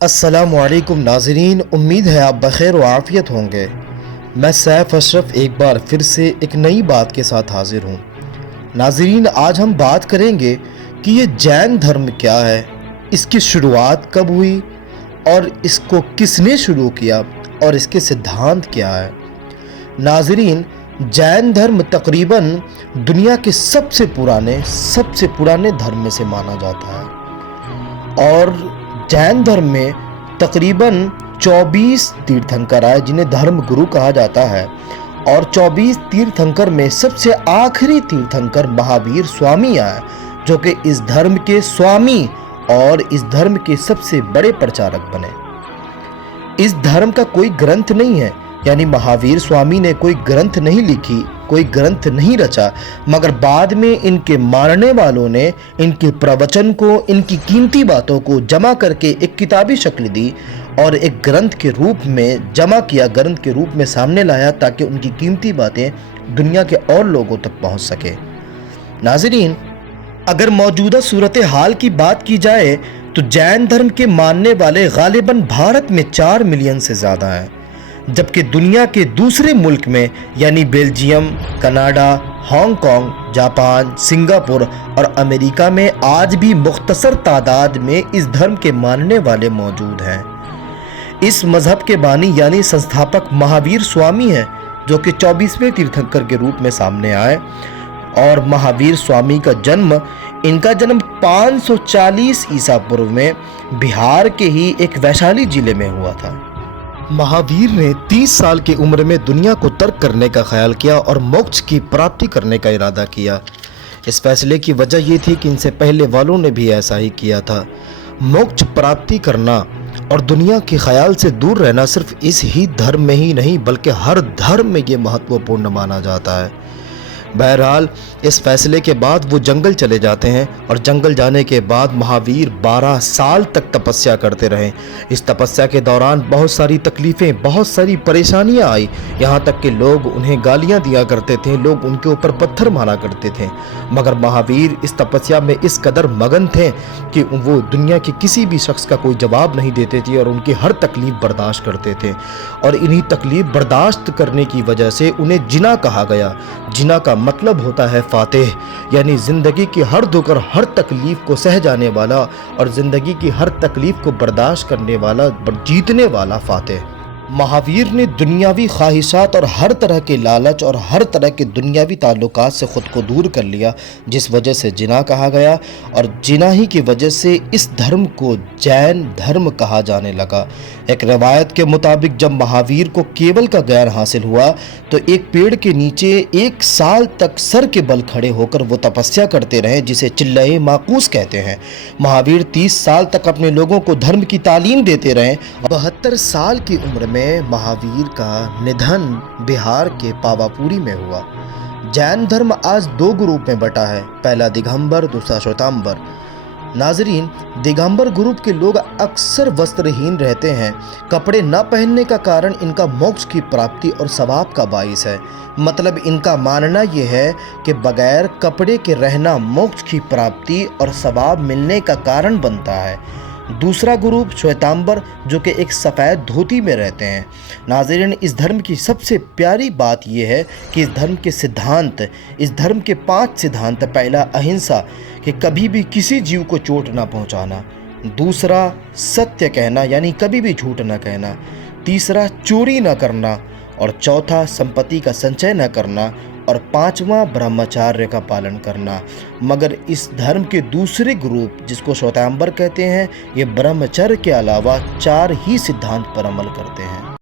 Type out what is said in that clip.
अस्सलामुअलैकुम नाज़रीन, उम्मीद है आप बखैर व आफ़ियत होंगे। मैं सैफ अशरफ एक बार फिर से एक नई बात के साथ हाजिर हूँ। नाज़रीन, आज हम बात करेंगे कि ये जैन धर्म क्या है, इसकी शुरुआत कब हुई और इसको किसने शुरू किया और इसके सिद्धांत क्या है। नाज़रीन, जैन धर्म तकरीबन दुनिया के सबसे पुराने धर्म में से माना जाता है और जैन धर्म में तकरीबन 24 तीर्थंकर आए जिन्हें धर्म गुरु कहा जाता है और 24 तीर्थंकर में सबसे आखिरी तीर्थंकर महावीर स्वामी आए जो कि इस धर्म के स्वामी और इस धर्म के सबसे बड़े प्रचारक बने। इस धर्म का कोई ग्रंथ नहीं है, यानी महावीर स्वामी ने कोई ग्रंथ नहीं लिखी, कोई ग्रंथ नहीं रचा, मगर बाद में इनके मानने वालों ने इनके प्रवचन को, इनकी कीमती बातों को जमा करके एक किताबी शक्ल दी और एक ग्रंथ के रूप में जमा किया, ग्रंथ के रूप में सामने लाया ताकि उनकी कीमती बातें दुनिया के और लोगों तक पहुंच सके। नाज़रीन, अगर मौजूदा सूरत हाल की बात की जाए तो जैन धर्म के मानने वाले गालिबन भारत में 4 मिलियन से ज़्यादा हैं, जबकि दुनिया के दूसरे मुल्क में यानी Belgium, Canada, Hong Kong, Japan, Singapore और अमेरिका में आज भी मुख्तसर तादाद में इस धर्म के मानने वाले मौजूद हैं। इस मजहब के बानी यानी संस्थापक महावीर स्वामी हैं जो कि 24वें तीर्थंकर के रूप में सामने आए और महावीर स्वामी इनका जन्म 540 ईसा पूर्व में बिहार के ही एक वैशाली जिले में हुआ था। महावीर ने 30 साल की उम्र में दुनिया को तर्क करने का ख्याल किया और मोक्ष की प्राप्ति करने का इरादा किया। इस फैसले की वजह यह थी कि इनसे पहले वालों ने भी ऐसा ही किया था। मोक्ष प्राप्ति करना और दुनिया के ख्याल से दूर रहना सिर्फ इस ही धर्म में ही नहीं बल्कि हर धर्म में ये महत्वपूर्ण माना जाता है। बहरहाल, इस फैसले के बाद वो जंगल चले जाते हैं और जंगल जाने के बाद महावीर 12 साल तक तपस्या करते रहे। इस तपस्या के दौरान बहुत सारी तकलीफ़ें, बहुत सारी परेशानियां आई, यहाँ तक कि लोग उन्हें गालियां दिया करते थे, लोग उनके ऊपर पत्थर मारा करते थे, मगर महावीर इस तपस्या में इस कदर मगन थे कि वो दुनिया के किसी भी शख्स का कोई जवाब नहीं देते थे और उनकी हर तकलीफ़ बर्दाश्त करते थे। और इन्हीं तकलीफ़ बर्दाश्त करने की वजह से उन्हें जिना कहा गया। जिना का मतलब होता है फातेह, यानी जिंदगी की हर दुख और हर तकलीफ को सह जाने वाला और जिंदगी की हर तकलीफ को बर्दाश्त करने वाला, जीतने वाला फातेह। महावीर ने दुनियावी ख्वाहिशात और हर तरह के लालच और हर तरह के दुनियावी ताल्लुकात से ख़ुद को दूर कर लिया, जिस वजह से जिना कहा गया और जिना ही की वजह से इस धर्म को जैन धर्म कहा जाने लगा। एक रवायत के मुताबिक जब महावीर को केवल का ज्ञान हासिल हुआ तो एक पेड़ के नीचे 1 साल तक सर के बल खड़े होकर वो तपस्या करते रहे, जिसे चिल्लाए माकूस कहते हैं। महावीर 30 साल तक अपने लोगों को धर्म की तालीम देते रहे। 72 साल की उम्र में महावीर का निधन बिहार के पावापुरी में हुआ। जैन धर्म आज 2 ग्रुप में बटा है, पहला दिगंबर, दूसरा श्वेतांबर। नाजरीन, दिगंबर ग्रुप के लोग अक्सर वस्त्रहीन रहते हैं। कपड़े न पहनने का कारण इनका मोक्ष की प्राप्ति और सवाब का बाइस है। मतलब इनका मानना यह है कि बगैर कपड़े के रहना मोक्ष की प्राप्ति और सवाब मिलने का कारण बनता है। दूसरा ग्रुप श्वेतांबर जो कि एक सफ़ेद धोती में रहते हैं। नाज़रीन, इस धर्म की सबसे प्यारी बात यह है कि इस धर्म के सिद्धांत, इस धर्म के 5 सिद्धांत: पहला अहिंसा, कि कभी भी किसी जीव को चोट ना पहुंचाना। दूसरा सत्य कहना, यानी कभी भी झूठ ना कहना। तीसरा चोरी ना करना और चौथा संपत्ति का संचय न करना और 5वां ब्रह्मचर्य का पालन करना। मगर इस धर्म के दूसरे ग्रुप जिसको श्वेतांबर कहते हैं, ये ब्रह्मचर्य के अलावा 4 ही सिद्धांत पर अमल करते हैं।